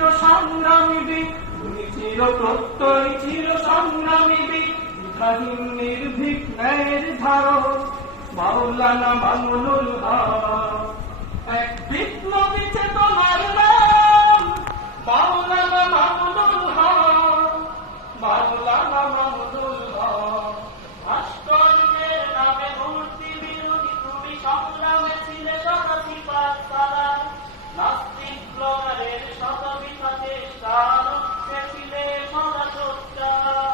চির সংগ্রামী বীর, তুমি চির প্রত্যয় চির সংগ্রামী বীর, দ্বিধাহীন নির্ভীক ন্যায়ের ধারক মাওলানা মামুনুল হক। এক বিপ্লবী চেতনার নাম মাওলানা মামুনুল হক, মাওলানা মামুনুল হক। ভাস্কর্যের নামে মূর্তি বিরোধী তুমি সংগ্রামে ছিলে সদা সিপাহ সালার, নাস্তিক ব্লগারের শতবিধা চেষ্টা রুখতে ছিলে সদা সোচ্চার।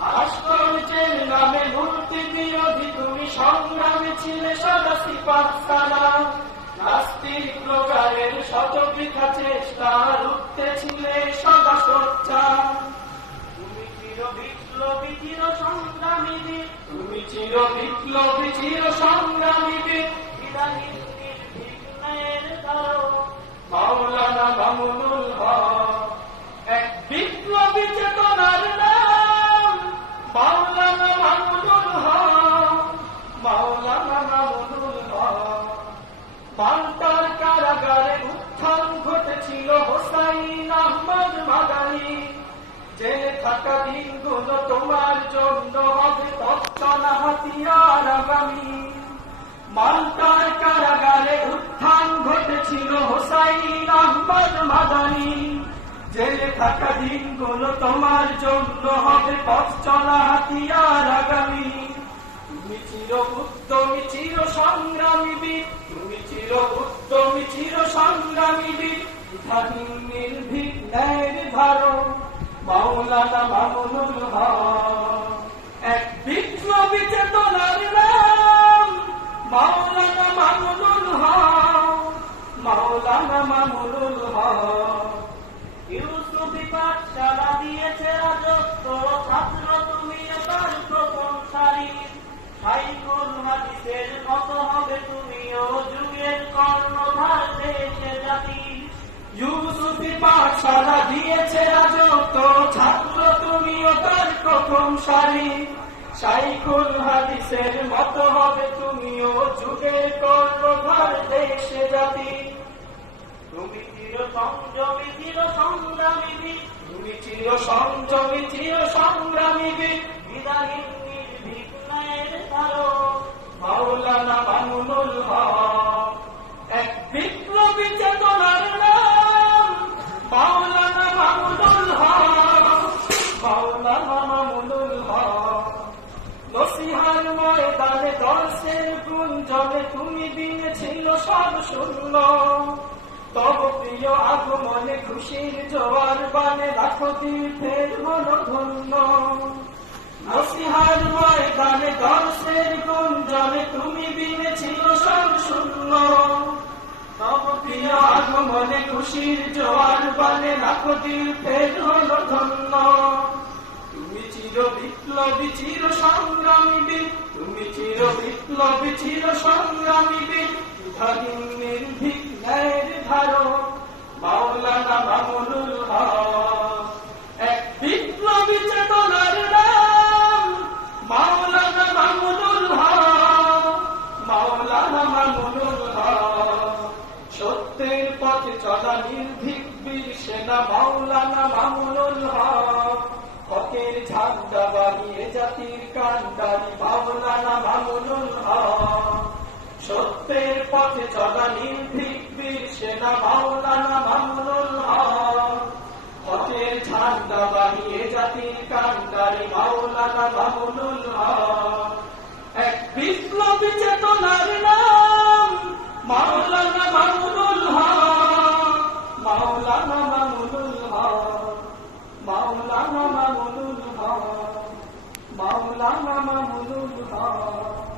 ভাস্কর্যের নামে মূর্তি বিরোধী তুমি সংগ্রামে ছিলে সদা সিপাহ সালার, নাস্তিক ব্লগারের শতবিধা চেষ্টা রুখতে ছিলে সদা সোচ্চার। তুমি চির বিপ্লবী চির সংগ্রামী বীর, তুমি চির বিপ্লবী চির সংগ্রামী বীর, দ্বিধাহীন নির্ভীক ন্যায়ের ধারক মাওলানা মামুনুল হক। এক বিপ্লবী চেতনার নাম মাওলানা মামুনুল হক, মাওলানা মামুনুল হক। পাল্টার কারাগারে উত্থান ঘটেছিল হোসাইন আহমদ মাদানী, জেলে থাকা দিনগুলো তোমার জন্য হবে তৎক্ষণা হাতিয়ার আগামী। মাল্টার কারাগারে উত্থান ঘটেছিল হোসাইন আহমদ মাদানী, জেলে থাকা দিনগুলো তোমার জন্য হবে পথ চলা হাতিয়ার আগামী। তুমি চির উদ্যমী চির সংগ্রামী বীর, তুমি চির উদ্যমী চির সংগ্রামী বীর, দ্বিধাহীন নির্ভীক ন্যায়ের ধারক মাওলানা মামুনুল হক। এক বিপ্লবী চেতনার নাম মাওলানা মামুনুল হক, মাওলানা মামুনুল হক। ইউসুফি পাঠশালা দিয়েছে রাজত্ব, ছাত্র তুমিও তার প্রথম সারি, শাইখুল হাদিসের মতো হবে তুমিও যুগের কর্ণধার দেশে জাতি। ইউসুফি পাঠশালা দিয়েছে রাজত্ব, ছাত্র তুমিও তার প্রথম সারি, শাইখুল হাদিসের মতো হবে তুমিও যুগের কর্ণধার দেশে জাতি। তুমি চির সংযমী চির সংগ্রামী বীর, তুমি চির সংযমী চির সংগ্রামী বীর, দ্বিধাহীন নির্ভীক ন্যায়ের ধারক মাওলানা মামুনুল হক। এক বিপ্লবী চেতনার নাম মাওলানা মামুনুল হক, মাওলানা মামুনুল হক। নসিহার ময়দানে দর্শের গুঞ্জনে তুমি দিয়েছিল সব শূন্য, তব প্রিয় আগমনে খুশির জোয়ার বানে লাখো তীর্থের মনোধন্য। নসিহার ময়দানে দর্শের গুঞ্জনে তুমি দিয়েছিল সব শূন্য, তব প্রিয় আগমনে খুশির জোয়ার বানে লাখো তীর্থের মনোধন্য। তুমি চির বিপ্লবী চির সংগ্রামী বীর, তুমি চির বিপ্লবী চির সংগ্রামী বীর, দ্বিধাহীন নির্ভীক ন্যায়ের ধারক মাওলানা মামুনুল হক। এক বিপ্লবী চেতনার নাম মাওলানা মামুনুল হক, মাওলানা মামুনুল হক। সত্যের পথে চলা নির্ভীক বীর সেনা মাওলানা মামুনুল হক, হকের ঝান্ডা বাহিয়ে জাতির কান্ডারি মাওলানা মামুনুল হক। সত্যের পথে চলা নির্ভীক বীর সেনা মাওলানা মামুনুল হক, হকের ঝান্ডা বাহিয়ে জাতির কান্ডারি মাওলানা মামুনুল হক। এক বিপ্লবী চেতনার নাম মাওলানা মামুনুল হক, মাওলানা মামুনুল হক, মাওলানা মামুনুল হক, মাওলানা মামুনুল হক।